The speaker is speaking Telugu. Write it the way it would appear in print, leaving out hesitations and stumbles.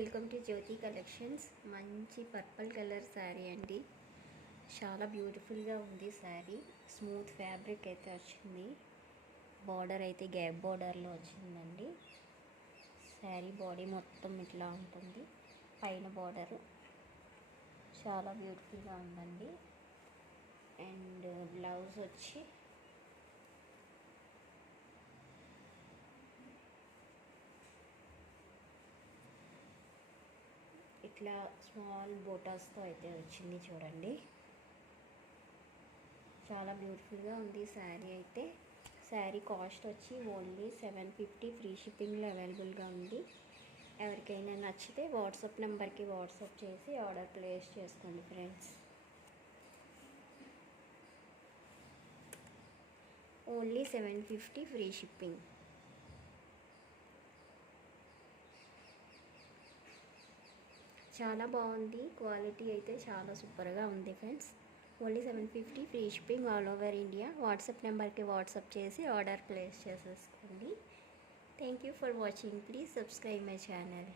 Welcome to Jyothi collections. మంచి పర్పుల్ కలర్ శారీ అండి. చాలా బ్యూటిఫుల్గా ఉంది శారీ. స్మూత్ ఫ్యాబ్రిక్ అయితే వచ్చింది. బార్డర్ అయితే గ్యాప్ బార్డర్లో వచ్చిందండి. శారీ బాడీ మొత్తం ఇట్లా ఉంటుంది. పైన బార్డర్ చాలా బ్యూటిఫుల్గా ఉందండి. అండ్ బ్లౌజ్ వచ్చి ఇట్లా స్మాల్ బోటాస్తో అయితే వచ్చింది చూడండి. చాలా బ్యూటిఫుల్గా ఉంది శారీ అయితే. శారీ కాస్ట్ వచ్చి ఓన్లీ 750, ఫ్రీ షిప్పింగ్లో అవైలబుల్గా ఉంది. ఎవరికైనా నచ్చితే వాట్సాప్ నెంబర్కి వాట్సాప్ చేసి ఆర్డర్ ప్లేస్ చేసుకోండి ఫ్రెండ్స్. Only 750 free shipping. చాలా బాగుంది. క్వాలిటీ అయితే చాలా సూపర్గా ఉంది friends. Only 750 free shipping all over India. WhatsApp నెంబర్కి వాట్సాప్ చేసి ఆర్డర్ ప్లేస్ చేసేసుకోండి. Thank you for watching. Please subscribe my channel.